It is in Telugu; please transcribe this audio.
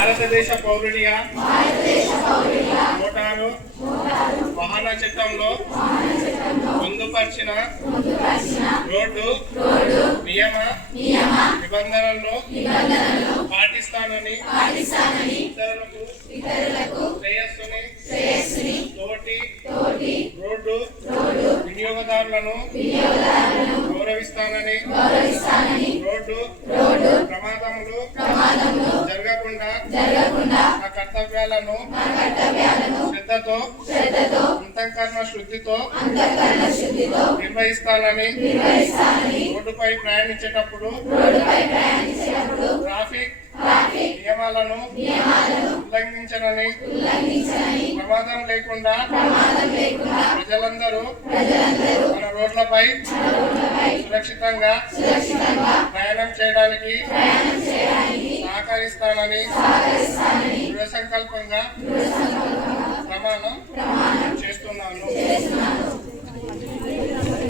భారతదేశ పౌరునిగా మోటారు వాహన చట్టంలో పొందుపరిచిన రోడ్డు నియమ నిబంధనలను పాటిస్తానని ఇతరులకు శ్రేయస్సుని తోటి రోడ్డు వినియోగదారులను గౌరవిస్తానని రోడ్డు ప్రమాదములు జరగకుండా నా కర్తవ్యాలను శ్రద్ధతో అంతఃకరణ శుద్ధితో నిర్వహిస్తానని రోడ్డుపై ప్రయాణించేటప్పుడు ట్రాఫిక్ నియమాలను ఉల్లంఘించనని ప్రమాదం లేకుండా ప్రజలందరూ మన రోడ్లపై సురక్షితంగా ప్రయాణం చేయడానికి సహకరిస్తానని దృఢ సంకల్పంగా